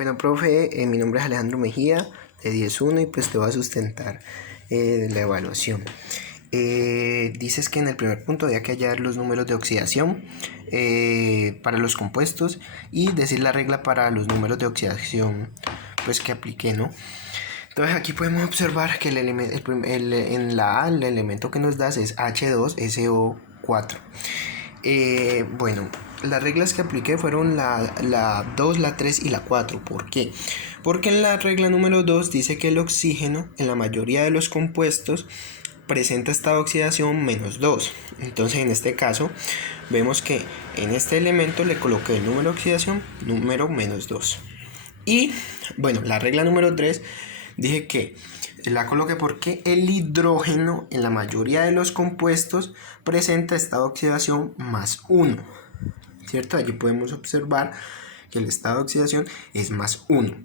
Bueno, profe, mi nombre es Alejandro Mejía, de 10.1, y pues te voy a sustentar la evaluación. Dices que en el primer punto había que hallar los números de oxidación para los compuestos y decir la regla para los números de oxidación pues que apliqué, ¿no? Entonces aquí podemos observar que en la A el elemento que nos das es H2SO4. Bueno, las reglas que apliqué fueron la 2, la 3 y la 4. ¿Por qué? Porque en la regla número 2 dice que el oxígeno en la mayoría de los compuestos presenta estado de oxidación -2. Entonces en este caso vemos que en este elemento le coloqué el número de oxidación número -2. Y bueno, la regla número 3 dije que la coloqué porque el hidrógeno en la mayoría de los compuestos presenta estado de oxidación +1, ¿cierto? Allí podemos observar que el estado de oxidación es +1.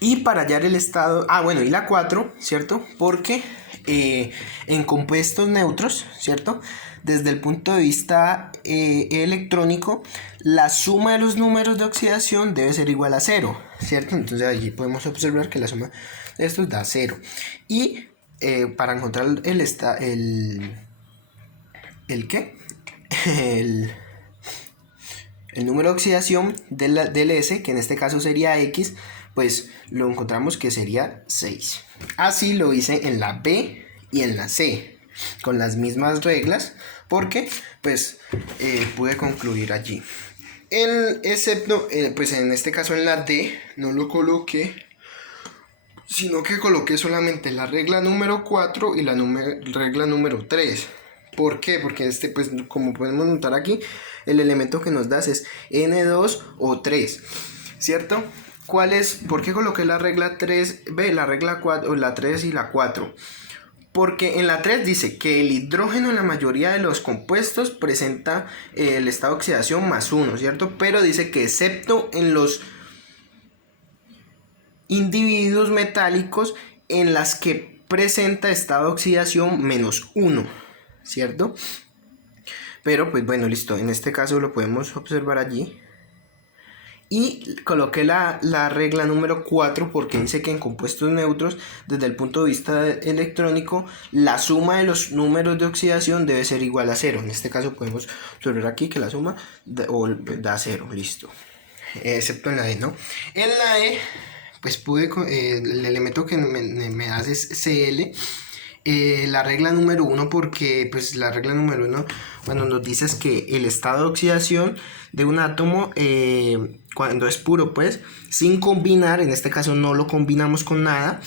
Y para hallar el estado, y la 4, ¿cierto? Porque en compuestos neutros, ¿cierto? Desde el punto de vista electrónico, la suma de los números de oxidación debe ser igual a 0, ¿cierto? Entonces allí podemos observar que la suma de estos da 0. Y para encontrar el número de oxidación del S, que en este caso sería X, pues lo encontramos que sería 6. Así lo hice en la B y en la C, con las mismas reglas, porque pues pude concluir allí. Excepto, pues en este caso en la D no lo coloqué, sino que coloqué solamente la regla número 4 y la regla número 3. ¿Por qué? Porque pues como podemos notar aquí, el elemento que nos das es N2 o 3, ¿cierto? ¿Por qué coloqué la regla 3, la regla 4, la 3 y la 4? Porque en la 3 dice que el hidrógeno en la mayoría de los compuestos presenta el estado de oxidación +1, ¿cierto? Pero dice que excepto en los individuos metálicos en las que presenta estado de oxidación -1, ¿cierto? Pero pues bueno, listo, en este caso lo podemos observar allí. Y coloqué la regla número 4 porque dice que en compuestos neutros, desde el punto de vista electrónico, la suma de los números de oxidación debe ser igual a 0. En este caso podemos observar aquí que la suma da 0, listo. Excepto en la E, ¿no? En la E, pues el elemento que me das es Cl. La regla número 1, porque pues la regla número 1 cuando nos dices que el estado de oxidación de un átomo cuando es puro, pues sin combinar, en este caso no lo combinamos con nada,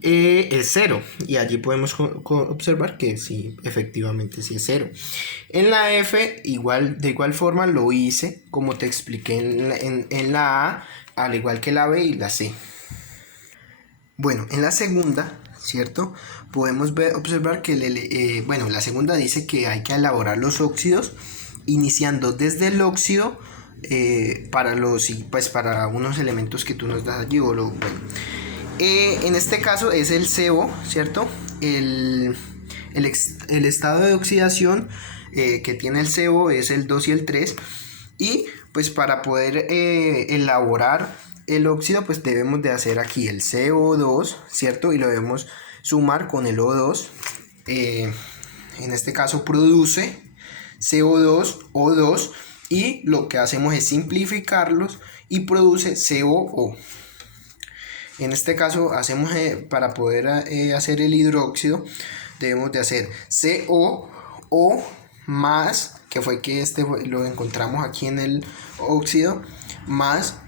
es 0, y allí podemos observar que sí, efectivamente sí es 0. En la F de igual forma lo hice como te expliqué en la A, al igual que la B y la C. Bueno, en la segunda, ¿cierto? Podemos observar que la segunda dice que hay que elaborar los óxidos iniciando desde el óxido para unos elementos que tú nos das allí. En este caso es el CO, ¿cierto? El estado de oxidación que tiene el CO es el 2 y el 3, y pues para poder elaborar el óxido pues debemos de hacer aquí el CO2, ¿cierto? Y lo debemos sumar con el O2. En este caso produce CO2, O2, y lo que hacemos es simplificarlos y produce COO. En este caso hacemos para poder hacer el hidróxido debemos de hacer COO más, que fue que lo encontramos aquí en el óxido, más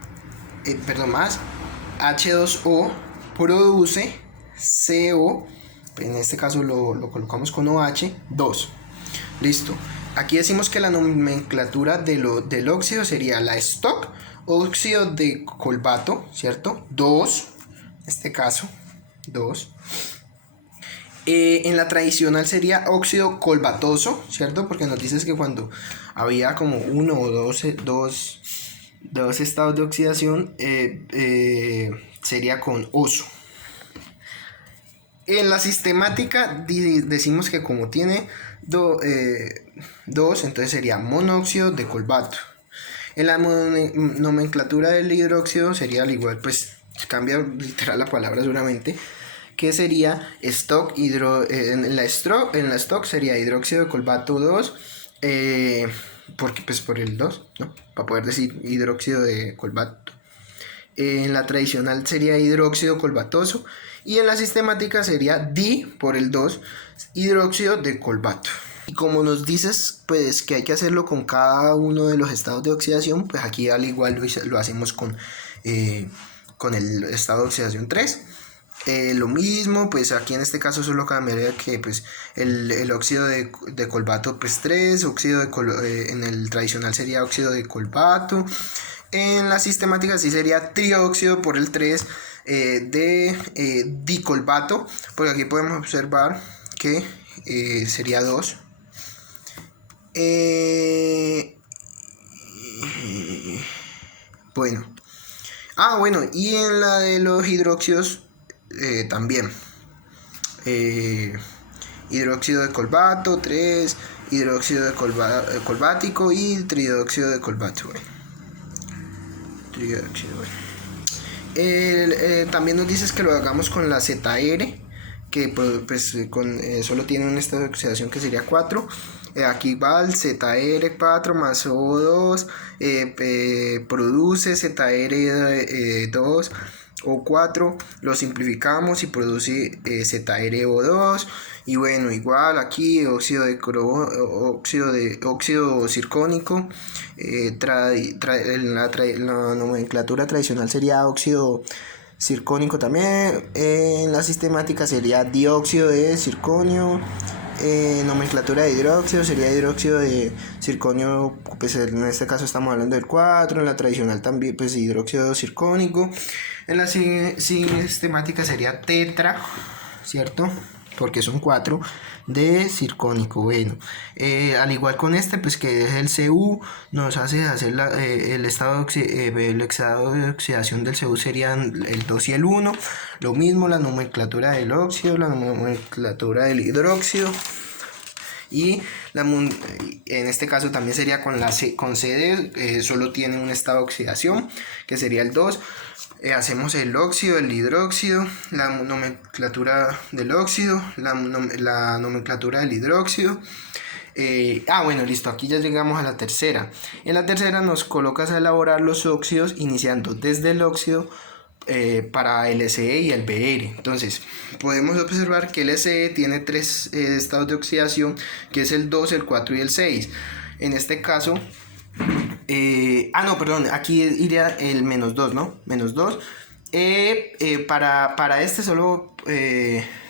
H2O produce CO, en este caso lo colocamos con OH, 2. Listo. Aquí decimos que la nomenclatura del óxido sería la stock, óxido de cobalto, ¿cierto? 2, en este caso, 2. En la tradicional sería óxido cobaltoso, ¿cierto? Porque nos dices que cuando había como uno o dos estados de oxidación sería con oso. En la sistemática decimos que como tiene 2, entonces sería monóxido de cobalto. En la nomenclatura del hidróxido sería al igual, pues cambia literal la palabra seguramente, que sería stock en la stock sería hidróxido de cobalto 2, porque pues por el 2, ¿no? Para poder decir hidróxido de cobalto. En la tradicional sería hidróxido cobaltoso y en la sistemática sería di por el 2, hidróxido de cobalto. Y como nos dices pues que hay que hacerlo con cada uno de los estados de oxidación, pues aquí al igual lo hacemos con el estado de oxidación 3. Lo mismo, pues aquí en este caso solo cambiaría que pues el óxido de cobalto pues 3, en el tradicional sería óxido de cobalto. En la sistemática sí sería trióxido por el 3 de dicolbato, porque aquí podemos observar que sería 2. Bueno. Bueno, y en la de los hidróxidos también. Hidróxido de cobalto 3, hidróxido de colbático y tridóxido de cobalto. También nos dices que lo hagamos con la ZR, que pues solo tiene un estado de oxidación que sería 4. Aquí va el ZR4 más O2, produce ZR2 o 4, lo simplificamos y produce ZrO2. Y bueno, igual aquí óxido zircónico, la nomenclatura tradicional sería óxido zircónico también. En la sistemática sería dióxido de zirconio. Nomenclatura de hidróxido sería hidróxido de zirconio, pues en este caso estamos hablando del 4. En la tradicional también pues hidróxido zircónico. En la sistemática sería tetra, ¿cierto? Porque son 4 de zircónico. Bueno, al igual con este, pues que es el Cu, nos hace hacer el estado de oxidación del Cu serían el 2 y el 1. Lo mismo la nomenclatura del óxido, la nomenclatura del hidróxido. Y en este caso también sería con CD, solo tiene un estado de oxidación, que sería el 2. Hacemos el óxido, el hidróxido, la nomenclatura del óxido, la nomenclatura del hidróxido. Bueno, listo, aquí ya llegamos a la tercera. En la tercera nos colocas a elaborar los óxidos iniciando desde el óxido para el SE y el BR. Entonces podemos observar que el SE tiene 3 estados de oxidación, que es el 2, el 4 y el 6. En este caso aquí iría el menos 2, ¿no? Menos 2. Para este solo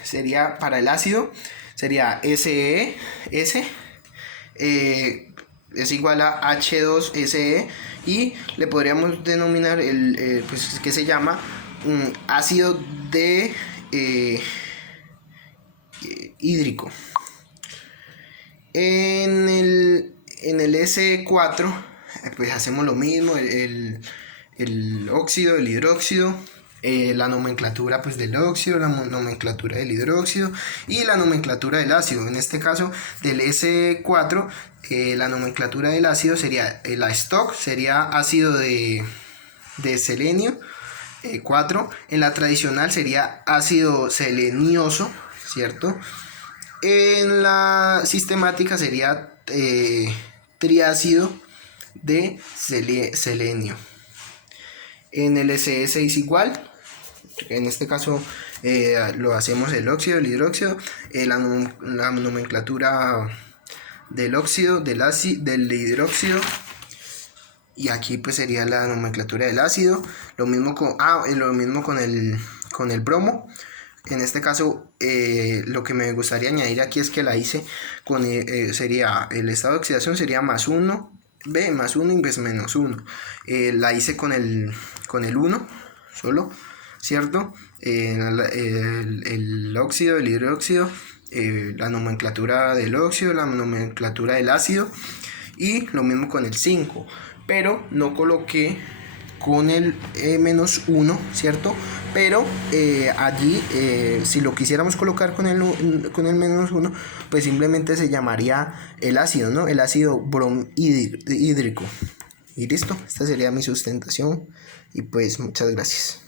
sería para el ácido, sería SE, es igual a H2SE, y le podríamos denominar pues que se llama ácido de hídrico. En el SE4 pues hacemos lo mismo, el óxido, el hidróxido, la nomenclatura pues del óxido, la nomenclatura del hidróxido y la nomenclatura del ácido. En este caso del SE4, la nomenclatura del ácido sería la stock, sería ácido de selenio 4. En la tradicional sería ácido selenioso, ¿cierto? En la sistemática sería triácido de selenio. En el SE6 igual, en este caso lo hacemos el óxido, el hidróxido, la nomenclatura del óxido, del hidróxido, y aquí pues sería la nomenclatura del ácido. Lo mismo con el bromo. En este caso lo que me gustaría añadir aquí es que la hice con sería el estado de oxidación sería más 1, B más 1 y B menos 1. La hice con el 1 solo, ¿cierto? El óxido, el hidróxido, la nomenclatura del óxido, la nomenclatura del ácido, y lo mismo con el 5, pero no coloqué con el menos 1, ¿cierto? Pero allí si lo quisiéramos colocar con el menos 1, pues simplemente se llamaría el ácido, ¿no? El ácido bromhídrico. Y listo, esta sería mi sustentación y pues muchas gracias.